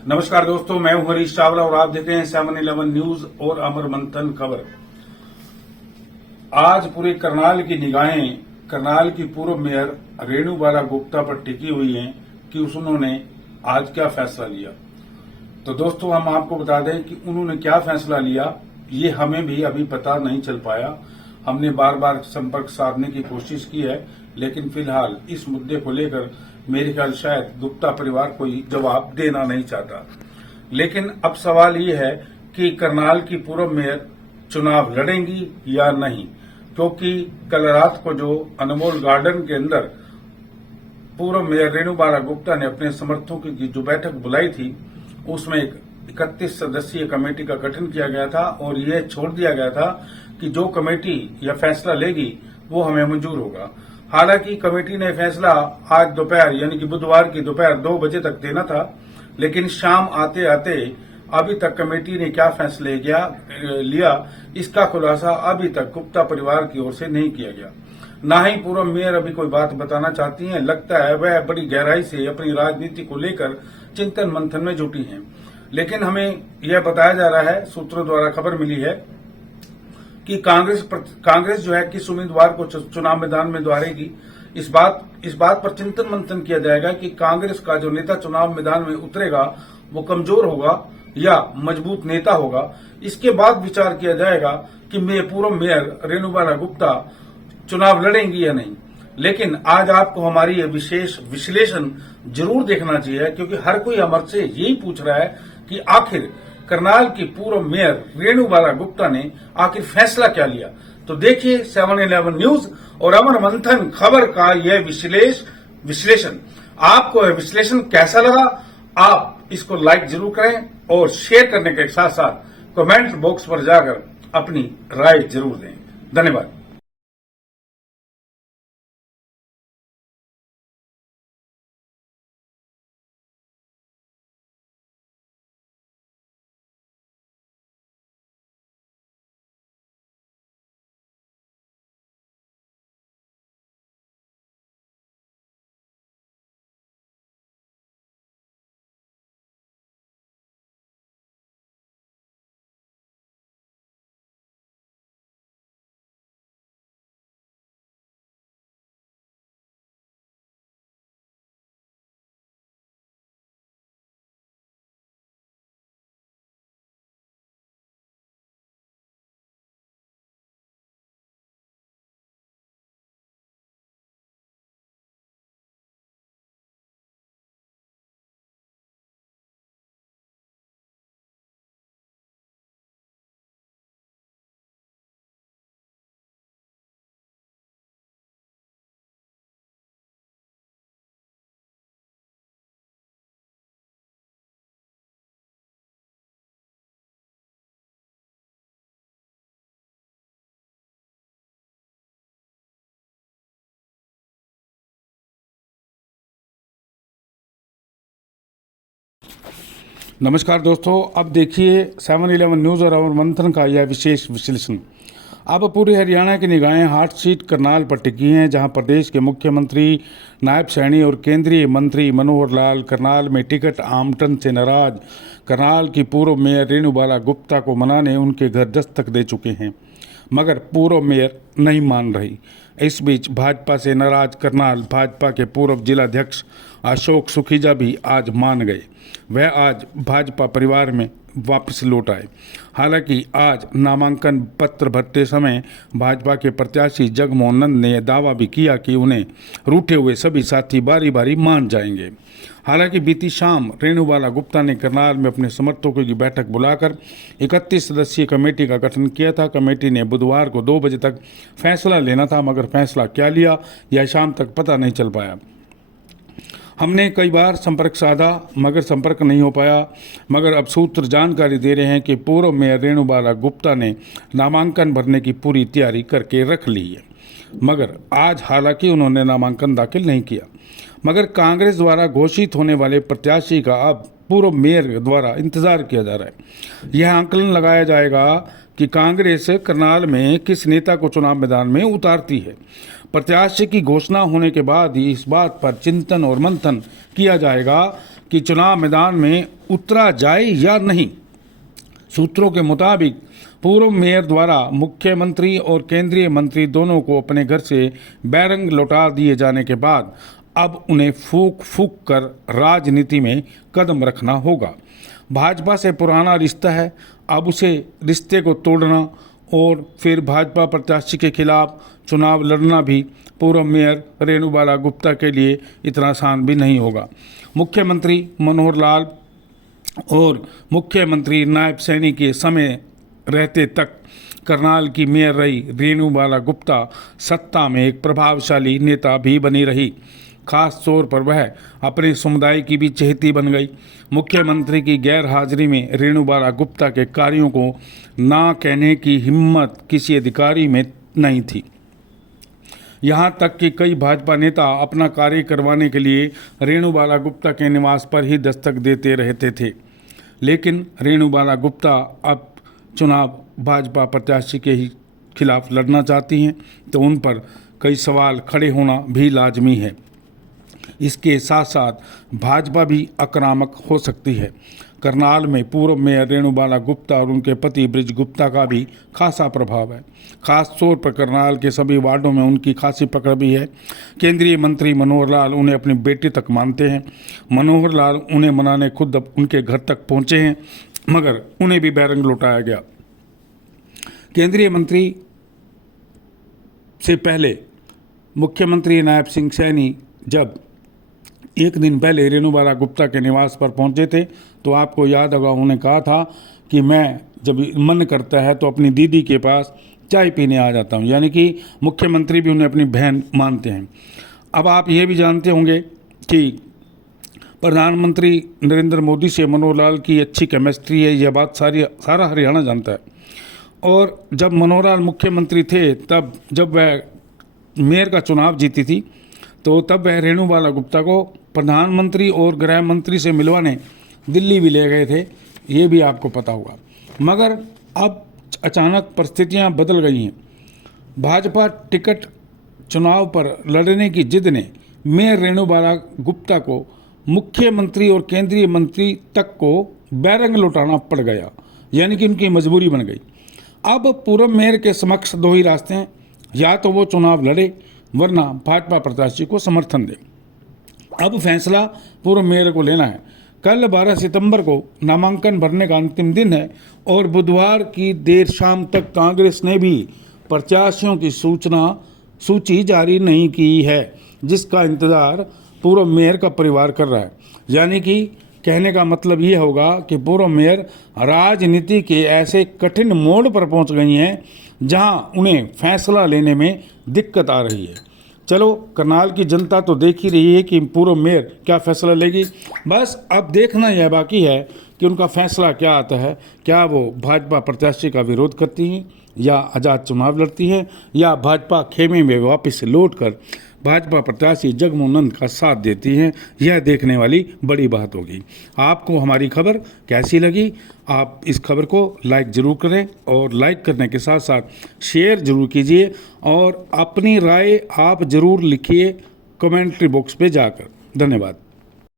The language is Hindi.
नमस्कार दोस्तों, मैं हूं हरीश चावला और आप देख रहे हैं 7-11 न्यूज और अमर मंथन खबर। आज पूरे करनाल की निगाहें करनाल की पूर्व मेयर रेणु बाला गुप्ता पर टिकी हुई हैं कि उन्होंने आज क्या फैसला लिया। तो दोस्तों, हम आपको बता दें कि उन्होंने क्या फैसला लिया, ये हमें भी अभी पता नहीं चल पाया। हमने बार बार संपर्क साधने की कोशिश की है, लेकिन फिलहाल इस मुद्दे को लेकर मेरे ख्याल शायद गुप्ता परिवार कोई जवाब देना नहीं चाहता। लेकिन अब सवाल ये है कि करनाल की पूर्व मेयर चुनाव लड़ेंगी या नहीं, क्योंकि कल रात को जो अनमोल गार्डन के अंदर पूर्व मेयर रेणु बाला गुप्ता ने अपने समर्थकों की जो बैठक बुलाई थी, उसमें एक 31 सदस्यीय कमेटी का गठन किया गया था और यह छोड़ दिया गया था कि जो कमेटी यह फैसला लेगी वो हमें मंजूर होगा। हालांकि कमेटी ने फैसला आज दोपहर यानी कि बुधवार की दोपहर 2 बजे तक देना था, लेकिन शाम आते आते अभी तक कमेटी ने क्या फैसले लिया, इसका खुलासा अभी तक गुप्ता परिवार की ओर से नहीं किया गया। न ही पूर्व मेयर अभी कोई बात बताना चाहती हैं। लगता है वह बड़ी गहराई से अपनी राजनीति को लेकर चिंतन मंथन में जुटी हैं। लेकिन हमें यह बताया जा रहा है, सूत्रों द्वारा खबर मिली है कि कांग्रेस जो है किस उम्मीदवार को चुनाव मैदान में उतारेगी। इस बात पर चिंतन मंथन किया जाएगा कि कांग्रेस का जो नेता चुनाव मैदान में उतरेगा वो कमजोर होगा या मजबूत नेता होगा। इसके बाद विचार किया जाएगा कि पूर्व मेयर रेणु बाला गुप्ता चुनाव लड़ेंगी या नहीं। लेकिन आज आपको हमारी ये विशेष विश्लेषण जरूर देखना चाहिए, क्योंकि हर कोई हमसे यही पूछ रहा है कि आखिर करनाल की पूर्व मेयर रेणु बाला गुप्ता ने आखिर फैसला क्या लिया। तो देखिए 7-11 न्यूज और अमर मंथन खबर का यह विश्लेषण। आपको यह विश्लेषण कैसा लगा, आप इसको लाइक जरूर करें और शेयर करने के साथ साथ कमेंट बॉक्स पर जाकर अपनी राय जरूर दें। धन्यवाद। नमस्कार दोस्तों, अब देखिए 7-11 न्यूज़ और अमर मंथन का यह विशेष विश्लेषण। अब पूरे हरियाणा की निगाहें हॉट सीट करनाल पर टिकी हैं, जहां प्रदेश के मुख्यमंत्री नायब सैनी और केंद्रीय मंत्री मनोहर लाल करनाल में टिकट आवंटन से नाराज करनाल की पूर्व मेयर रेणु बाला गुप्ता को मनाने उनके घर दस्तक दे चुके हैं, मगर पूर्व मेयर नहीं मान रही। इस बीच भाजपा से नाराज करनाल भाजपा के पूर्व जिलाध्यक्ष अशोक सुखीजा भी आज मान गए। वह आज भाजपा परिवार में वापस लौट आए। हालांकि आज नामांकन पत्र भरते समय भाजपा के प्रत्याशी जगमोहन नंद ने दावा भी किया कि उन्हें रूठे हुए सभी साथी बारी बारी मान जाएंगे। हालांकि बीती शाम रेणु बाला गुप्ता ने करनाल में अपने समर्थकों की बैठक बुलाकर 31 सदस्यीय कमेटी का गठन किया था। कमेटी ने बुधवार को 2 बजे तक फैसला लेना था, मगर फैसला क्या लिया यह शाम तक पता नहीं चल पाया। हमने कई बार संपर्क साधा मगर संपर्क नहीं हो पाया। मगर अब सूत्र जानकारी दे रहे हैं कि पूर्व मेयर रेणु बाला गुप्ता ने नामांकन भरने की पूरी तैयारी करके रख ली है, मगर आज हालांकि उन्होंने नामांकन दाखिल नहीं किया। मगर कांग्रेस द्वारा घोषित होने वाले प्रत्याशी का अब पूर्व मेयर द्वारा इंतजार किया जा रहा है। यह आंकलन लगाया जाएगा कि कांग्रेस करनाल में किस नेता को चुनाव मैदान में उतारती है। प्रत्याशी की घोषणा होने के बाद ही इस बात पर चिंतन और मंथन किया जाएगा कि चुनाव मैदान में उतरा जाए या नहीं। सूत्रों के मुताबिक पूर्व मेयर द्वारा मुख्यमंत्री और केंद्रीय मंत्री दोनों को अपने घर से बैरंग लौटा दिए जाने के बाद अब उन्हें फूंक फूंक कर राजनीति में कदम रखना होगा। भाजपा से पुराना रिश्ता है, अब उसे रिश्ते को तोड़ना और फिर भाजपा प्रत्याशी के खिलाफ चुनाव लड़ना भी पूर्व मेयर रेणुबाला गुप्ता के लिए इतना आसान भी नहीं होगा। मुख्यमंत्री मनोहर लाल और मुख्यमंत्री नायब सैनी के समय रहते तक करनाल की मेयर रही रेणुबाला गुप्ता सत्ता में एक प्रभावशाली नेता भी बनी रही। खास तौर पर वह अपने समुदाय की भी चहेती बन गई। मुख्यमंत्री की गैर हाजिरी में रेणुबाला गुप्ता के कार्यों को ना कहने की हिम्मत किसी अधिकारी में नहीं थी। यहाँ तक कि कई भाजपा नेता अपना कार्य करवाने के लिए रेणुबाला गुप्ता के निवास पर ही दस्तक देते रहते थे। लेकिन रेणुबाला गुप्ता अब चुनाव भाजपा प्रत्याशी के ही खिलाफ लड़ना चाहती हैं, तो उन पर कई सवाल खड़े होना भी लाजमी है। इसके साथ साथ भाजपा भी आक्रामक हो सकती है। करनाल में पूर्व मेयर रेणुबाला गुप्ता और उनके पति ब्रिज गुप्ता का भी खासा प्रभाव है। खास तौर पर करनाल के सभी वार्डों में उनकी खासी पकड़ भी है। केंद्रीय मंत्री मनोहर लाल उन्हें अपनी बेटी तक मानते हैं। मनोहर लाल उन्हें मनाने खुद उनके घर तक पहुंचे हैं, मगर उन्हें भी बैरंग लौटाया गया। केंद्रीय मंत्री से पहले मुख्यमंत्री नायब सिंह सैनी जब एक दिन पहले रेणुबाला गुप्ता के निवास पर पहुंचे थे, तो आपको याद होगा उन्होंने कहा था कि मैं जब मन करता है तो अपनी दीदी के पास चाय पीने आ जाता हूं। यानी कि मुख्यमंत्री भी उन्हें अपनी बहन मानते हैं। अब आप ये भी जानते होंगे कि प्रधानमंत्री नरेंद्र मोदी से मनोहर लाल की अच्छी केमिस्ट्री है, यह बात सारा हरियाणा जानता है। और जब मनोहर लाल मुख्यमंत्री थे, तब जब वह मेयर का चुनाव जीती थी, तो तब वह रेणुबाला गुप्ता को प्रधानमंत्री और गृह मंत्री से मिलवाने दिल्ली भी ले गए थे, ये भी आपको पता होगा। मगर अब अचानक परिस्थितियां बदल गई हैं। भाजपा टिकट चुनाव पर लड़ने की जिद ने मेयर रेणुबाला गुप्ता को मुख्यमंत्री और केंद्रीय मंत्री तक को बैरंग लौटाना पड़ गया, यानी कि उनकी मजबूरी बन गई। अब पूर्व मेयर के समक्ष दो ही रास्ते हैं, या तो वो चुनाव लड़े वरना भाजपा प्रत्याशी को समर्थन दे। अब फैसला पूर्व मेयर को लेना है। कल 12 सितंबर को नामांकन भरने का अंतिम दिन है और बुधवार की देर शाम तक कांग्रेस ने भी प्रत्याशियों की सूची जारी नहीं की है, जिसका इंतजार पूर्व मेयर का परिवार कर रहा है। यानी कि कहने का मतलब ये होगा कि पूर्व मेयर राजनीति के ऐसे कठिन मोड़ पर पहुंच गई हैं जहां उन्हें फैसला लेने में दिक्कत आ रही है। चलो, करनाल की जनता तो देख ही रही है कि पूर्व मेयर क्या फैसला लेगी। बस अब देखना यह बाकी है कि उनका फैसला क्या आता है। क्या वो भाजपा प्रत्याशी का विरोध करती हैं या आज़ाद चुनाव लड़ती हैं, या भाजपा खेमे में वापस लौटकर भाजपा प्रत्याशी जगमोहन नंद का साथ देती हैं, यह देखने वाली बड़ी बात होगी। आपको हमारी खबर कैसी लगी? आप इस खबर को लाइक ज़रूर करें और लाइक करने के साथ साथ शेयर ज़रूर कीजिए और अपनी राय आप ज़रूर लिखिए कमेंट्री बॉक्स पे जाकर। धन्यवाद।